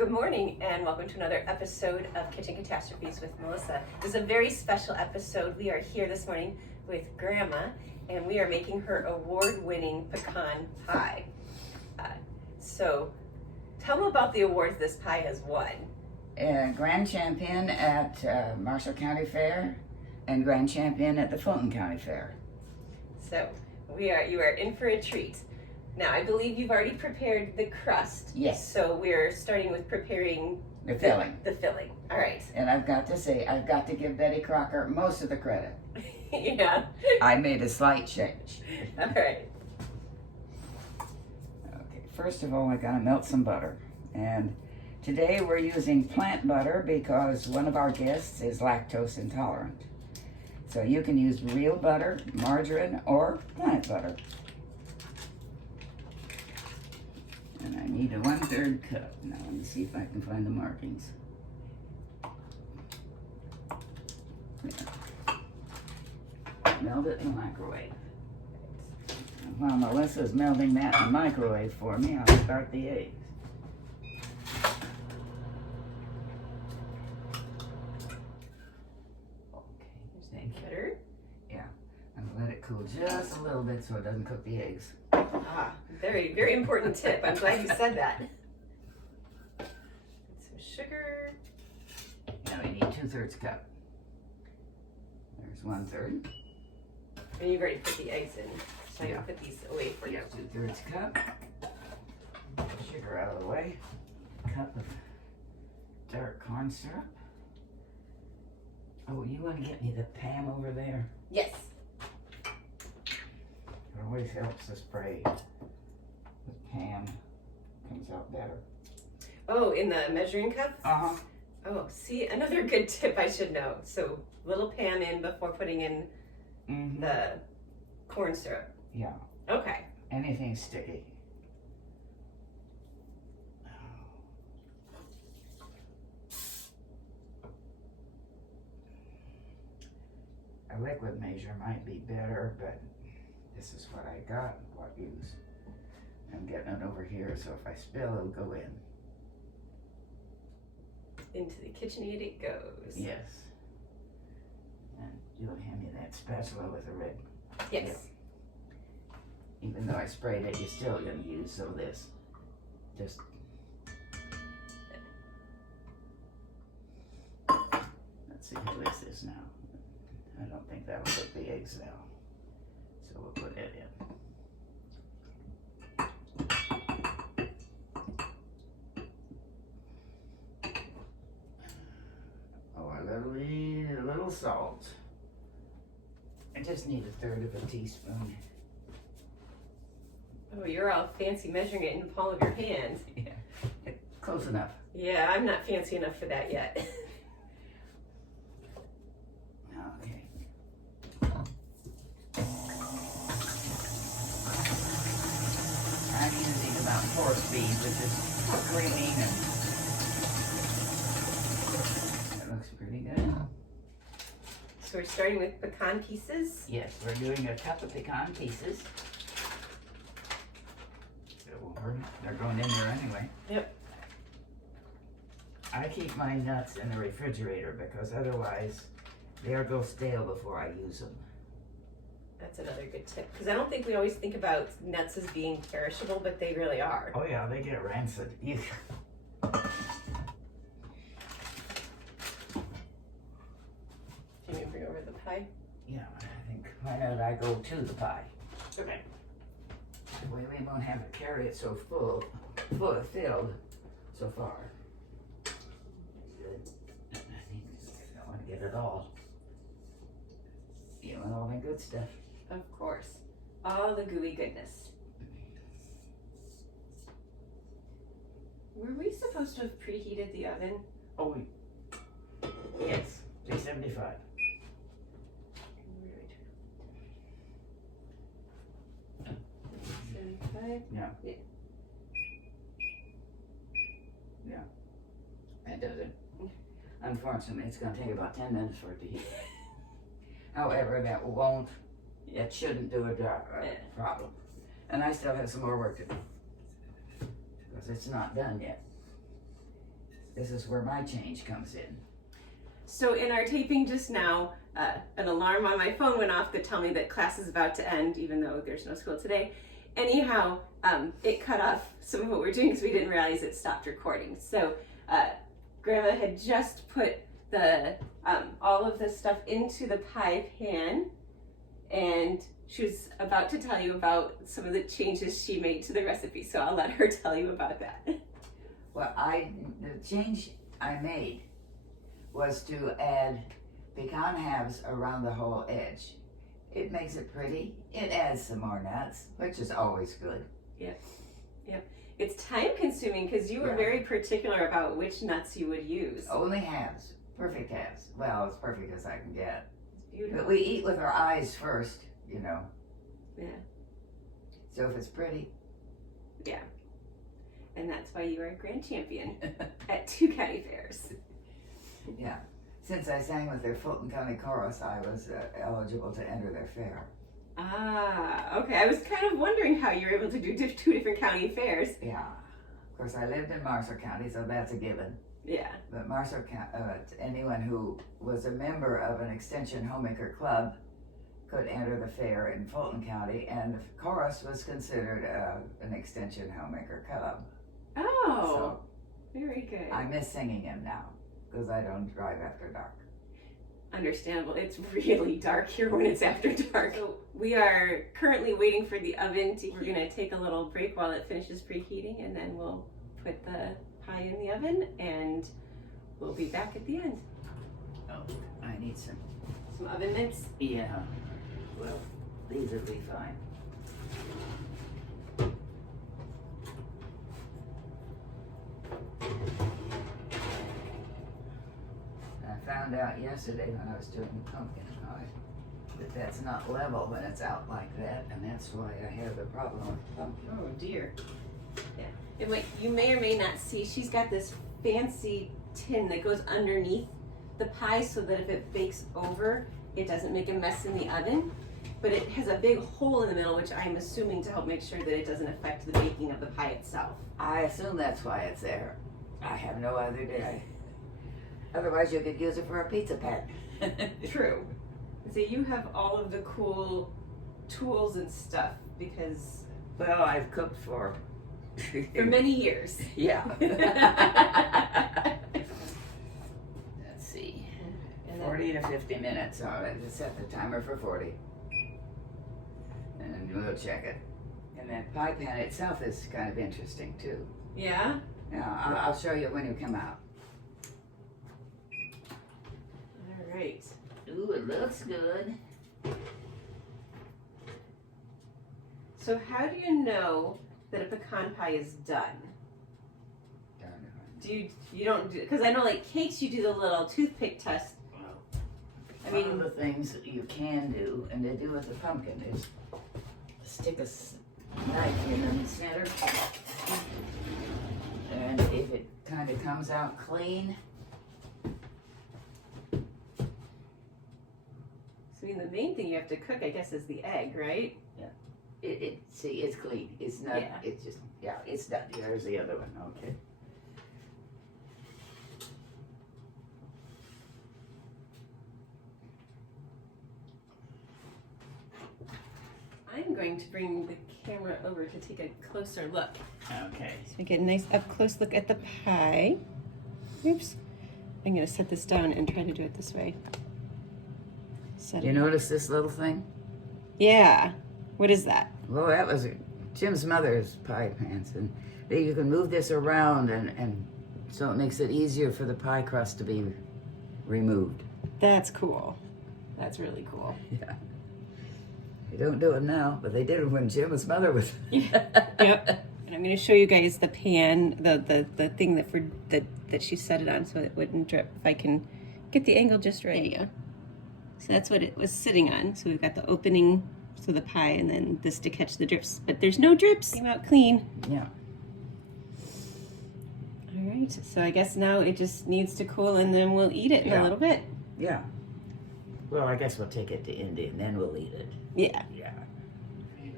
Good morning and welcome to another episode of Kitchen Catastrophes with Melissa. This is a very special episode. We are here this morning with Grandma and we are making her award-winning pecan pie. So tell them about the awards this pie has won. Grand Champion at Marshall County Fair and Grand Champion at the Fulton County Fair. So you are in for a treat. Now, I believe you've already prepared the crust. Yes. So we're starting with preparing The filling. The filling. All right. And I've got to say, I've got to give Betty Crocker most of the credit. Yeah. I made a slight change. All right. Okay, first of all, I gotta melt some butter. And today we're using plant butter because one of our guests is lactose intolerant. So you can use real butter, margarine, or plant butter. And I need a 1/3 cup. Now let me see if I can find the markings. Yeah. Melt it in the microwave. And while Melissa's melting that in the microwave for me, I'll start the eggs. Okay, There's egg butter. yeah. I'm gonna let it cool just a little bit so it doesn't cook the eggs. Ah, very, very important tip. I'm glad you said that. Some sugar. Now we need 2/3 cup. There's 1/3. And you've already put the eggs in. So I'm Yeah. going to put these away for you. 2/3 cup. Sugar out of the way. Cup of dark corn syrup. Oh, you want to get me the Pam over there? Yes. It always helps to spray with Pam. Comes out better. Oh, in the measuring cup? Uh-huh. Oh, see, another good tip I should know. So, little Pam in before putting in Mm-hmm. the corn syrup. Yeah. Okay. Anything sticky. A liquid measure might be better, but this is what I got, what use. I'm getting it over here, so if I spill, it'll go in. Into the KitchenAid it goes. Yes. And you'll hand me that spatula with the red. Yes. Yep. Even though I sprayed it, you're still gonna use some of this. Just. Let's see, who is this now? I don't think that'll cook the eggs now. So we'll put it in. Oh, a little salt. I just need 1/3 of a teaspoon. Oh, you're all fancy measuring it in the palm of your hand. Yeah, close enough. Yeah, I'm not fancy enough for that yet. Okay. I'm using about 4 speed, which is creamy and that looks pretty good. So we're starting with pecan pieces. Yes, we're doing a cup of pecan pieces. They're going in there anyway. Yep. I keep my nuts in the refrigerator because otherwise they'll go stale before I use them. That's another good tip. Because I don't think we always think about nuts as being perishable, but they really are. Oh yeah, they get rancid. Do you need to bring over the pie? Yeah, I think why don't I go to the pie? Okay. That way we won't have to carry it so filled so far. Good. I want to get it all. You want all the good stuff. Of course. All the gooey goodness. Were we supposed to have preheated the oven? Oh, yes, 375. Yeah. Yeah. Yeah. That does it. Unfortunately, it's going to take about 10 minutes for it to heat. However, it shouldn't do a problem. And I still have some more work to do. Because it's not done yet. this is where my change comes in. So in our taping just now, an alarm on my phone went off to tell me that class is about to end, even though there's no school today. Anyhow, it cut off some of what we're doing because we didn't realize it stopped recording. So Grandma had just put the all of this stuff into the pie pan, and she was about to tell you about some of the changes she made to the recipe. So I'll let her tell you about that. Well, the change I made was to add pecan halves around the whole edge. It makes it pretty. It adds some more nuts, which is always good. Yep. It's time consuming because you were very particular about which nuts you would use. Only halves, perfect halves. Well, as perfect as I can get. It's beautiful. But we eat with our eyes first, you know. Yeah. So if it's pretty. Yeah. And that's why you are a grand champion at 2 county fairs. Yeah. Since I sang with their Fulton County Chorus, I was eligible to enter their fair. Ah, okay. I was kind of wondering how you were able to do 2 different county fairs. Yeah. Of course, I lived in Mercer County, so that's a given. Yeah. But Mercer County, anyone who was a member of an Extension Homemaker Club could enter the fair in Fulton County, and the chorus was considered an Extension Homemaker Club. Oh, very good. I miss singing him now, because I don't drive after dark. Understandable. It's really dark here when it's after dark. So we are currently waiting for the oven to heat. We're going to take a little break while it finishes preheating, and then we'll put the pie in the oven, and we'll be back at the end. Oh, I need some oven mitts? Yeah. Well, these will be fine. I found out yesterday when I was doing the pumpkin pie that that's not level when it's out like that, and that's why I have the problem with pumpkin. Oh dear. Yeah. And what you may or may not see, she's got this fancy tin that goes underneath the pie so that if it bakes over, it doesn't make a mess in the oven. But it has a big hole in the middle, which I'm assuming to help make sure that it doesn't affect the baking of the pie itself. I assume that's why it's there. I have no other day. Otherwise, you could use it for a pizza pan. True. So you have all of the cool tools and stuff because... Well, I've cooked for many years. Yeah. Let's see. 40 to 50 minutes. All right, just set the timer for 40. And we'll check it. And that pie pan itself is kind of interesting too. Yeah? Yeah, I'll show you when you come out. All right. Ooh, it looks good. So how do you know that a pecan pie is done? You don't do, because I know like cakes you do the little toothpick test. I mean, one of the things that you can do, and they do with the pumpkin, is stick a knife in the center, and if it kind of comes out clean. So I mean, the main thing you have to cook, I guess, is the egg, right? Yeah. See, it's clean. It's not. Yeah. It's just. Yeah, it's done. There's the other one. Okay. I'm going to bring the camera over to take a closer look. Okay. So we get a nice up close look at the pie. Oops. I'm going to set this down and try to do it this way. Did you notice this little thing? Yeah. What is that? Well, that was Jim's mother's pie pans, and you can move this around, and so it makes it easier for the pie crust to be removed. That's cool. That's really cool. Yeah. They don't do it now, but they did it when Jim's mother was. Yep. And I'm going to show you guys the pan, the thing that she set it on so it wouldn't drip. If I can get the angle just right. There you go. So that's what it was sitting on. So we've got the opening, so the pie, and then this to catch the drips. But there's no drips. Came out clean. Yeah. All right. So I guess now it just needs to cool, and then we'll eat it in a little bit. Yeah. Well, I guess we'll take it to Indy, and then we'll eat it. Yeah. Yeah.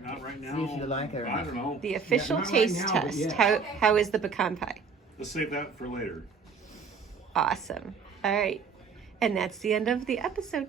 Not right now. See if you like it or I not. don't know. The official not right taste now, but test. yeah. How is the pecan pie? Let's save that for later. Awesome. All right. And that's the end of the episode.